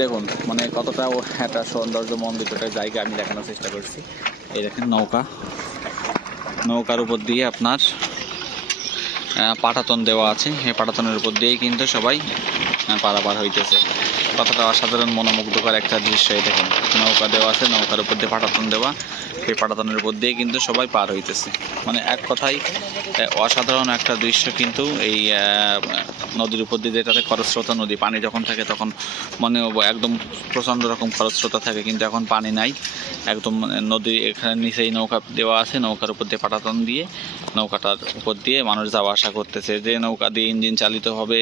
দেখুন মানে কতটা একটা সৌন্দর্য মন্দির একটা জায়গা আমি দেখানোর চেষ্টা করছি। এই দেখেন নৌকার উপর দিয়ে আপনার পাটাতন দেওয়া আছে। এই পাটাতনের উপর দিয়েই কিন্তু সবাই পারাপার হইতেছে। কতটা অসাধারণ মনোমুগ্ধকর একটা দৃশ্য। এই দেখেন নৌকা দেওয়া আছে, নৌকার উপর দিয়ে পাটাতন দেওয়া, সেই পাটাতনের উপর দিয়ে কিন্তু সবাই পার হইতেছে। মানে এক কথায় অসাধারণ একটা দৃশ্য। কিন্তু এই নদীর উপর দিয়ে, যেটাতে খরস্রোতা নদী, পানি যখন থাকে তখন মনে একদম প্রচণ্ড রকম খরস্রোতা থাকে, কিন্তু এখন পানি নাই, একদম নদী এখানে নিচেই নৌকা দেওয়া আছে, নৌকার উপর দিয়ে পাটাতন দিয়ে নৌকাটার উপর দিয়ে মানুষ যাওয়া আসা করতেছে। যে নৌকা দিয়ে ইঞ্জিন চালিত হবে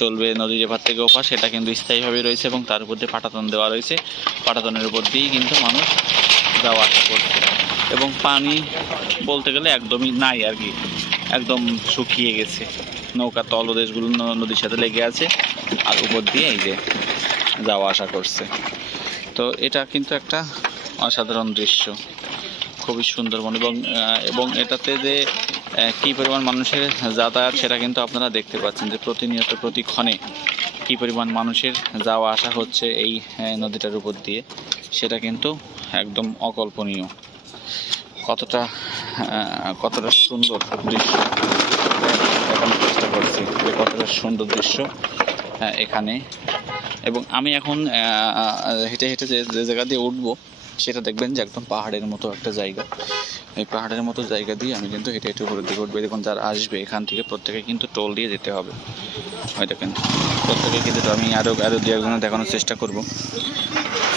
চলবে নদীর এপার থেকে ওপার, সেটা কিন্তু স্থায়ীভাবে রয়েছে এবং তার উপর দিয়ে পাটাতন দেওয়া রয়েছে। পাটাতনের উপর দিয়েই কিন্তু মানুষ যাওয়া আসা করছে। এবং পানি বলতে গেলে একদমই নাই আর কি, একদম শুকিয়ে গেছে। নৌকার তলদেশগুলো নদীর সাথে লেগে আছে, আর উপর দিয়ে এই যে যাওয়া আসা করছে। তো এটা কিন্তু একটা অসাধারণ দৃশ্য, খুবই সুন্দরবন। এবং এটাতে যে কী পরিমাণ মানুষের যাতায়াত, সেটা কিন্তু আপনারা দেখতে পাচ্ছেন যে প্রতিনিয়ত প্রতিক্ষণে কী পরিমাণ মানুষের যাওয়া আসা হচ্ছে এই নদীটার উপর দিয়ে, সেটা কিন্তু একদম অকল্পনীয়। কতটা সুন্দর দৃশ্য দেখানোর চেষ্টা করছি, যে কতটা সুন্দর দৃশ্য এখানে। এবং আমি এখন হেঁটে হেঁটে যে জায়গা দিয়ে উঠবো, সেটা দেখবেন যে একদম পাহাড়ের মতো একটা জায়গা। এই পাহাড়ের মতো জায়গা দিয়ে আমি কিন্তু হেঁটে হেঁটে উপরের দিকে উঠবো। দেখুন যারা আসবে এখান থেকে প্রত্যেকে কিন্তু টোল দিয়ে যেতে হবে। হয় দেখেন প্রত্যেকে কিন্তু, আমি আরও দু একজনে দেখানোর চেষ্টা করব।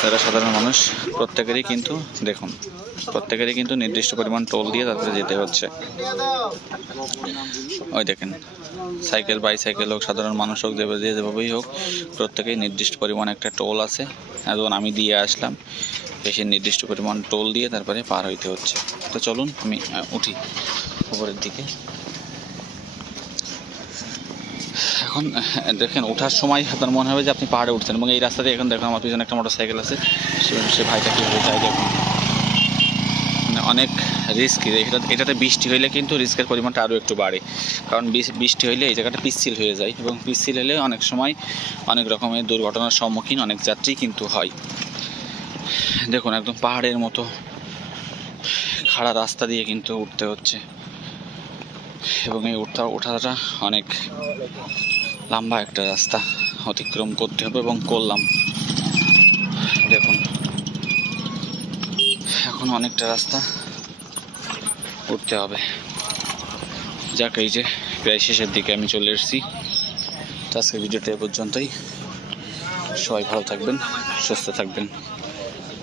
যারা সাধারণ মানুষ প্রত্যেকেরই কিন্তু দেখুন, প্রত্যেকেরই কিন্তু নির্দিষ্ট পরিমাণ টোল দিয়ে তাদের যেতে হচ্ছে। ওই দেখেন সাইকেল, বাইসাইকেল হোক, সাধারণ মানুষ হোক, যেভাবেই হোক, প্রত্যেকেই নির্দিষ্ট পরিমাণ একটা টোল আছে। এখন আমি দিয়ে আসলাম, বেশি নির্দিষ্ট পরিমাণ টোল দিয়ে তারপরে পার হইতে হচ্ছে। তো চলুন আমি উঠি উপরের দিকে। এখন দেখেন ওঠার সময় আপনার মনে হবে যে আপনি পাহাড়ে উঠছেন, এবং এই রাস্তাতে এখন দেখুন আমার পিছনে একটা মোটরসাইকেল আছে, সে ভাইটা কীভাবে যায় দেখুন। মানে অনেক রিস্ক। এটাতে বৃষ্টি হইলে কিন্তু রিস্কের পরিমাণটা আরও একটু বাড়ে, কারণ বৃষ্টি হইলে এই জায়গাটা পিচ্ছিল হয়ে যায়, এবং পিচ্ছিল হলে অনেক সময় অনেক রকমের দুর্ঘটনার সম্মুখীন অনেক যাত্রী কিন্তু হয়। দেখুন একদম পাহাড়ের মতো খাড়া রাস্তা দিয়ে কিন্তু উঠতে হচ্ছে, এবং এই ওঠাটা অনেক লম্বা একটা রাস্তা অতিক্রম করতে হবে, এবং করলাম। দেখুন এখন অনেকটা রাস্তা উঠতে হবে। যাক, এই যে প্রায় শেষের দিকে আমি চলে এসেছি। তো আজকের ভিডিওটা এ পর্যন্তই। সবাই ভালো থাকবেন, সুস্থ থাকবেন।